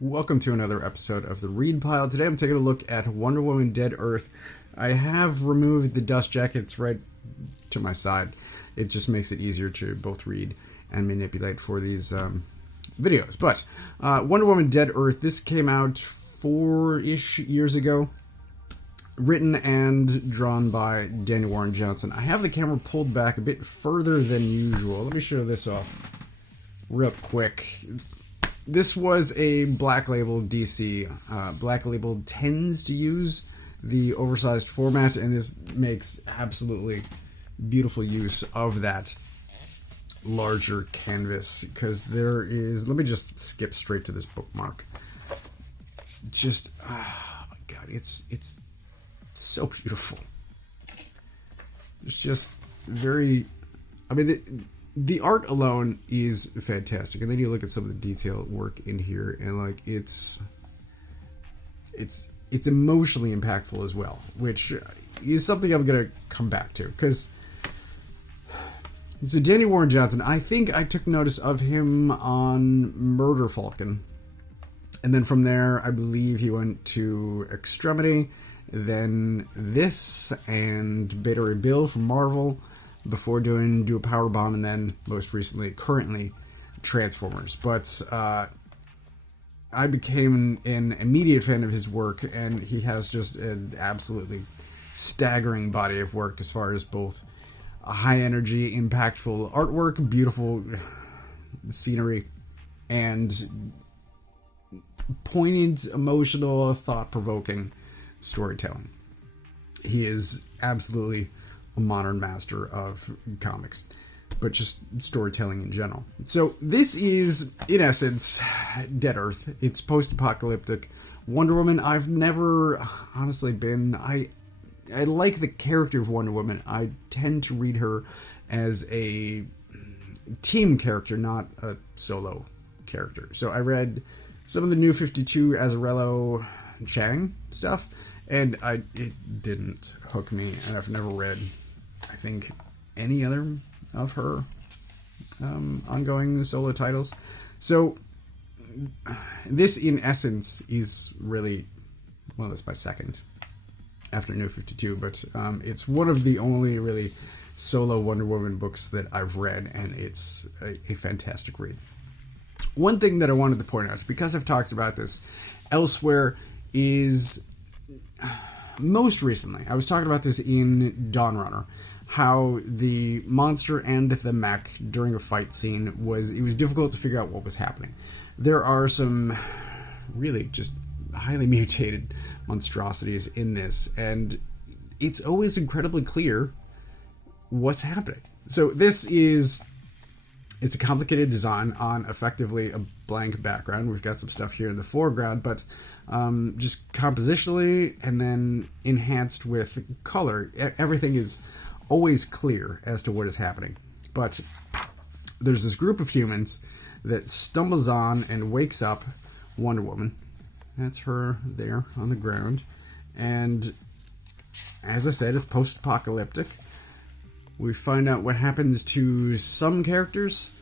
Welcome to another episode of the Read Pile. Today I'm taking a look at Wonder Woman Dead Earth. I have removed the dust jacket. It's right to my side. It just makes it easier to both read and manipulate for these videos. But Wonder Woman Dead Earth, this came out 4-ish years ago. Written and drawn by Daniel Warren Johnson. I have the camera pulled back a bit further than usual. Let me show this off real quick. This was a Black Label DC. Black Label tends to use the oversized format, and this makes absolutely beautiful use of that larger canvas, because there is... Let me just skip straight to this bookmark. Just, oh my god, it's so beautiful. It's just very... I mean, the art alone is fantastic, and then you look at some of the detail work in here, and like it's emotionally impactful as well, which is something I'm gonna come back to, because so Daniel Warren Johnson, I think I took notice of him on Murder Falcon, and then from there I believe he went to Extremity, then this and Beta Ray Bill from Marvel, before doing Do a Power Bomb, and then most recently, currently, Transformers. But I became an immediate fan of his work, and he has just an absolutely staggering body of work as far as both high energy, impactful artwork, beautiful scenery, and poignant, emotional, thought-provoking storytelling. He is absolutely a modern master of comics, but just storytelling in general. So this is, in essence, Dead Earth. It's post-apocalyptic Wonder Woman. I've never honestly been... I like the character of Wonder Woman. I tend to read her as a team character, not a solo character. So I read some of the New 52 Azzarello Chang stuff, and it didn't hook me, and I've never read, I think, any other of her ongoing solo titles. So this, in essence, is really, well, it's my second after New 52, but it's one of the only really solo Wonder Woman books that I've read, and it's a fantastic read. One thing that I wanted to point out, because I've talked about this elsewhere, is most recently, I was talking about this in Dawn Runner, how the monster and the mech during a fight scene it was difficult to figure out what was happening. There are some really just highly mutated monstrosities in this, and it's always incredibly clear what's happening. So it's a complicated design on effectively a blank background. We've got some stuff here in the foreground, but just compositionally and then enhanced with color, everything is always clear as to what is happening. But there's this group of humans that stumbles on and wakes up Wonder Woman. That's her there on the ground. And as I said, it's post-apocalyptic. We find out what happens to some characters,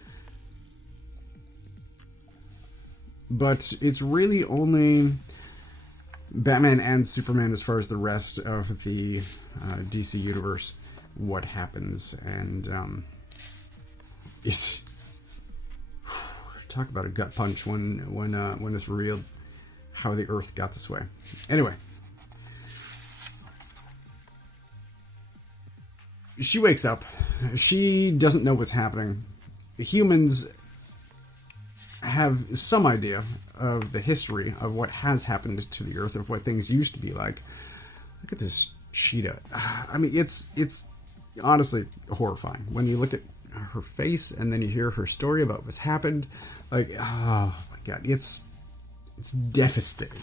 but it's really only Batman and Superman as far as the rest of the DC universe what happens. And it's talk about a gut punch when it's revealed how the Earth got this way. Anyway, she wakes up. She doesn't know what's happening. The humans have some idea of the history of what has happened to the Earth, of what things used to be like. Look at this cheetah. I mean, it's honestly horrifying when you look at her face and then you hear her story about what's happened. Like, oh my god, it's devastating.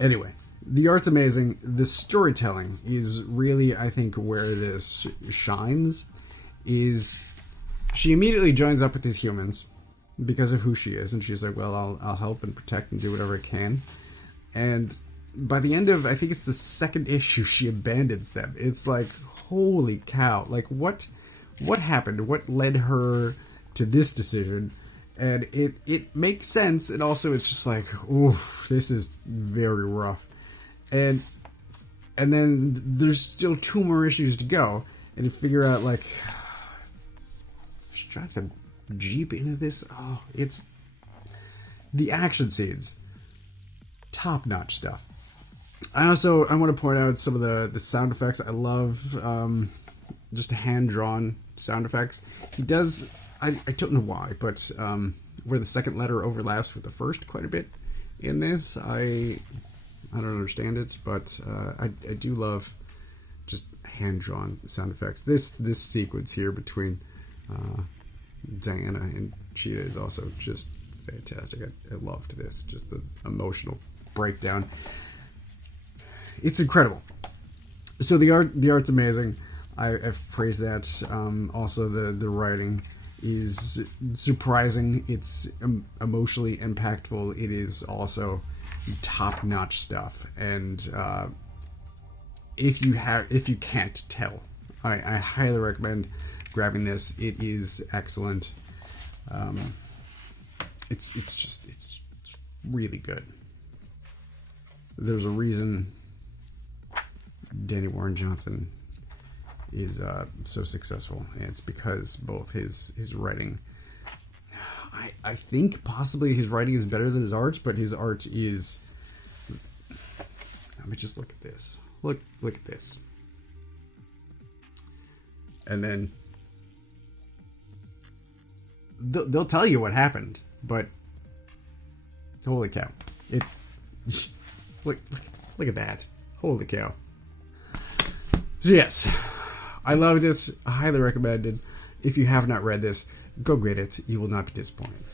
Anyway, the art's amazing. The storytelling is really, I think, where this shines. Is she immediately joins up with these humans because of who she is, and she's like, well, I'll help and protect and do whatever I can. And by the end of, I think it's the second issue, she abandons them. It's like, holy cow. Like, what happened? What led her to this decision? And it makes sense, and also it's just like, ooh, this is very rough. And then there's still 2 more issues to go, and you figure out, like, just drive some Jeep into this. Oh, it's the action scenes, top-notch stuff. I want to point out some of the sound effects. I love just hand-drawn sound effects. He does, I don't know why, but where the second letter overlaps with the first quite a bit in this, I don't understand it, but I do love just hand-drawn sound effects. This sequence here between Diana and Cheetah is also just fantastic. I loved this, just the emotional breakdown. It's incredible. So the art's amazing. I've praised that. Also, the writing is surprising. It's emotionally impactful. It is also top-notch stuff. And if you can't tell, I highly recommend grabbing this. It is excellent. It's really good. There's a reason Danny Warren Johnson is so successful, and it's because both his writing, I think possibly his writing is better than his art, but his art is, let me just look at this. Look at this. And then they'll tell you what happened, but holy cow. It's look at that. Holy cow. So yes, I loved it. I highly recommend it. If you have not read this, go get it. You will not be disappointed.